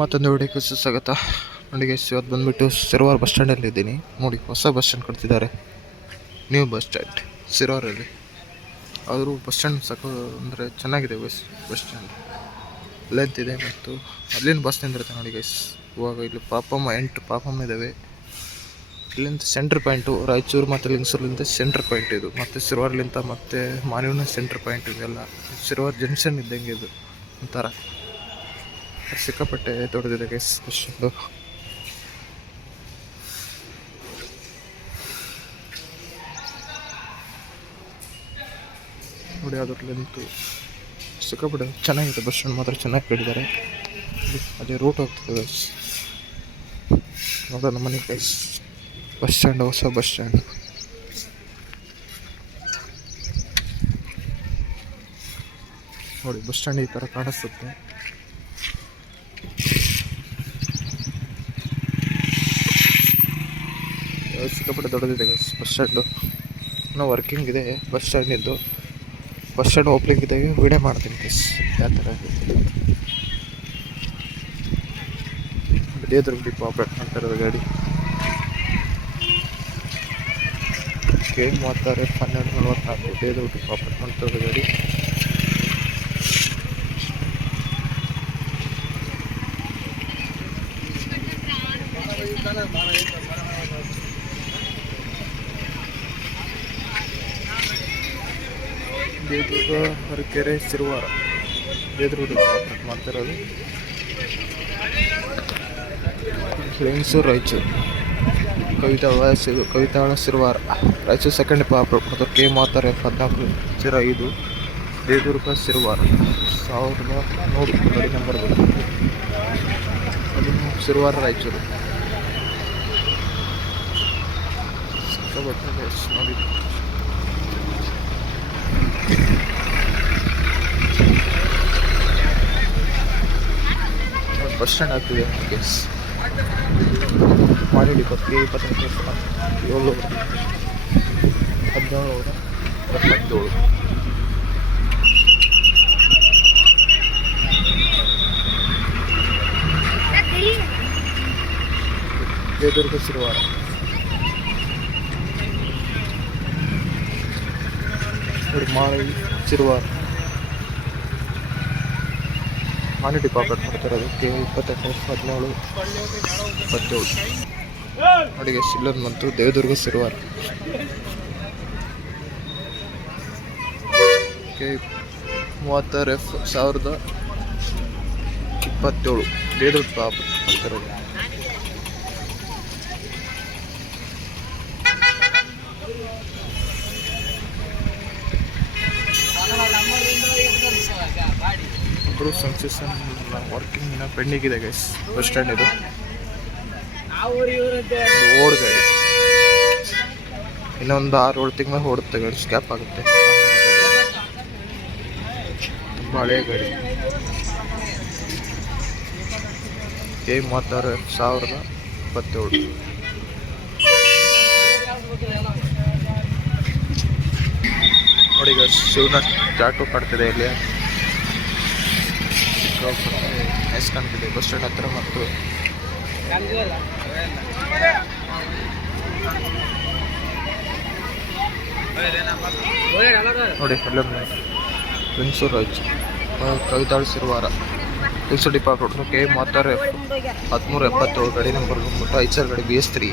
ಮತ್ತೊಂದು ವಿಡಿಯೋಕ್ಕೆ ಸ್ವಾಗತ. ನೋಡಿ ಗೈಸ್ ಇವತ್ತು ಬಂದುಬಿಟ್ಟು ಸಿರ್ವಾರ್ ಬಸ್ ಸ್ಟ್ಯಾಂಡಲ್ಲಿ ಇದ್ದೀನಿ. ನೋಡಿ, ಹೊಸ ಬಸ್ ಸ್ಟ್ಯಾಂಡ್ ಕೊಡ್ತಿದ್ದಾರೆ ನ್ಯೂ ಬಸ್ ಸ್ಟ್ಯಾಂಡ್ ಸಿರ್ವಾರಲ್ಲಿ. ಆದರೂ ಬಸ್ ಸ್ಟ್ಯಾಂಡ್ ಸಾಕು ಅಂದರೆ ಚೆನ್ನಾಗಿದೆ ಬಸ್ ಬಸ್ ಸ್ಟ್ಯಾಂಡ್ ಲೆಂತ್ ಇದೆ ಮತ್ತು ಅಲ್ಲಿನ ಬಸ್ ನಿಂದಿರುತ್ತೆ ನೋಡಿ ಗೈಸ್ ಇವಾಗ ಇಲ್ಲಿ ಪಾಪಮ್ಮ ಎಂಟು ಪಾಪಮ್ಮ ಇದ್ದಾವೆ ಇಲ್ಲಿಂದ ಸೆಂಟ್ರ್ ಪಾಯಿಂಟು ರಾಯಚೂರು ಮತ್ತು ಲಿಂಗಸೂರ್ಲಿಂದ ಸೆಂಟ್ರ್ ಪಾಯಿಂಟ್ ಇದು. ಮತ್ತು ಸಿರ್ವಾರ್ಲಿಂದ ಮತ್ತೆ ಮಾನವನ ಸೆಂಟ್ರ್ ಪಾಯಿಂಟ್ ಇದೆಲ್ಲ. ಸಿರ್ವಾರ್ ಜಂಕ್ಷನ್ ಇದ್ದಂಗೆ ಇದು ಒಂಥರ. ಸಿಕ್ಕಾಪಟ್ಟೆ ದೊಡ್ಡದಿದೆ ಗೈಸ್ ಸ್ಟ್ಯಾಂಡು ನೋಡಿ ನಿಂತು ಸಿಕ್ಕಾಪಟ್ಟೆ ಚೆನ್ನಾಗಿದೆ ಬಸ್ ಸ್ಟ್ಯಾಂಡ್ ಮಾತ್ರ ಚೆನ್ನಾಗಿ ಕಟ್ಟಿದ್ದಾರೆ. ಅದೇ ರೂಟ್ ಹೋಗ್ತದೆ ನೋಡೋಣ ಮನೆ ಗೈಸ್ ಬಸ್ ಸ್ಟ್ಯಾಂಡ್ ಹೊಸ ಬಸ್ ಸ್ಟ್ಯಾಂಡ್ ನೋಡಿ ಬಸ್ ಸ್ಟ್ಯಾಂಡ್ ಈ ಥರ ಕಾಣಿಸುತ್ತೆ. ಸಿಕ್ಕಾಪಟ್ಟೆ ದೊಡ್ಡದಿದೆ ಗೈಸ್ ಬಸ್ ಸ್ಟ್ಯಾಂಡು ಇನ್ನೂ ವರ್ಕಿಂಗ್ ಇದೆ. ಬಸ್ ಸ್ಟ್ಯಾಂಡಿಂದು ಬಸ್ ಸ್ಟ್ಯಾಂಡ್ ಓಪನಿಂಗ್ ಇದ್ದಾಗ ವಿಡಿಯೋ ಮಾಡ್ತೀನಿ ಗೈಸ್ ಯಾವ ಥರ ಇದೆ ಡಿಪೋ ಆಪ್ರೇಟ್ ಮಾಡ್ತಾ ಗಾಡಿ. ಕೆ ಮೂವತ್ತಾರು ಹನ್ನೆರಡು ನಲ್ವತ್ನಾಲ್ಕು. ದೇದ್ರ ಡಿಪೋ ಆಪ್ರೇಟ್ ಮಾಡ್ತಾ ಇರೋದು ಗಾಡಿ. ದೇದುರ್ಗ ಹರಕೆರೆ ಸಿರುವಾರ ದೇದ್ರ ಡಿಪೋ ಆಪ್ರೇಟ್ ಮಾಡ್ತಾ ಇರೋದು ಲಿಂಗಸೂರು ರಾಯಚೂರು ಕವಿತಾ ವಯಸ್ಸು ಕವಿತಾಳ ಸಿರುವಾರ ರಾಯಚೂರು ಸೆಕೆಂಡ್ ಪಾಪ ಮತ್ತು ಕೆ ಮಾತಾರೆ ಹದಿನಾಲ್ಕು ಸಿರ ಐದು ದೇದುರ್ಗ ಸಿರುವಾರ ಸಾವಿರದ ನೂರು ಗಾಡಿ ನಂಬರ್ ಅದು ಸಿರುವಾರ ರಾಯಚೂರು ನೋಡಿ ಬಸ್ ಸ್ಟ್ಯಾಂಡ್ ಆಗ್ತಿದೆ ಕೇಸ್ ಮಾಡಿ ಇಪ್ಪತ್ತು ಇಪ್ಪತ್ತೆಂಟು ಏಳು ಹದಿನೇಳು ಎಪ್ಪತ್ತೇಳು ದೇದುರ್ಗ ಸಿರುವಾರ ನೋಡಿ ಮಾಳಿ ಸಿರುವಾರ ಮಾನಿ ಡಿಪಾರ್ಟ್ಮೆಂಟ್ ಮಾಡ್ತಾರೆ. ಅದಕ್ಕೆ ಇಪ್ಪತ್ತೆಂಟು ಹದಿನೇಳು, ಇಪ್ಪತ್ತೇಳು. ನೋಡಿ ಇಲ್ಲೊಂದು ಬಂತು ದೇವದುರ್ಗ ಸಿರುವಾರ. ಕೆ ಮೂವತ್ತಾರು ಎಫ್ ಸಾವಿರದ ಇಪ್ಪತ್ತೇಳು. ದೇವದುರ್ಗ ಪಾಪ. ಮಾಡ್ತಿರೋದು ಗ್ರೂಪ್ ಸನ್ಸೇಷನ್ ವರ್ಕಿಂಗ್ ಇನ್ನ ಪೆಂಡಿಂಗ್ ಇದೆ ಗೈಸ್ ಬಸ್ ಸ್ಟ್ಯಾಂಡ್ ಇದು. ಓಡ್ ಗಾಡಿ ಇನ್ನೊಂದು ಆರು ಏಳು ತಿಂಗಳು ಓಡುತ್ತೆ ಗಾಡಿ ಸ್ಕ್ಯಾಪ್ ಆಗುತ್ತೆ. ತುಂಬ ಹಳೆಯ ಗಾಡಿ. ಕೆ ಮೂವತ್ತಾರು ಸಾವಿರದ ಇಪ್ಪತ್ತೇಳು. ನೋಡಿ ಈಗ ಶಿವನ ಚಾಟು ಕಾಡ್ತಿದೆ ಇಲ್ಲಿ. ಕಾಣ್ತಿದೆ. ಬಸ್ ಸ್ಟ್ಯಾಂಡ್ ಹತ್ರ ಮತ್ತು ನೋಡಿ ಅಲ್ಲೊಂದು ಲಿಂಗಸೂರು ರಾಯಚೂರು ಕವಿತಾಳು ಸಿರುವಾರ. ಲಿಂಗಸೂರು ಡಿಪಾರ್ಟ್ಮೆಂಟ್ ಕೆ ಮೂವತ್ತಾರು ಹದಿಮೂರು ಎಪ್ಪತ್ತೇಳು ಗಾಡಿ ನಂಬರ್ ಬಂದ್ಬಿಟ್ಟು ಐದು ಸಾವಿರ ಗಾಡಿ ಬಿ ಎಸ್ ತ್ರೀ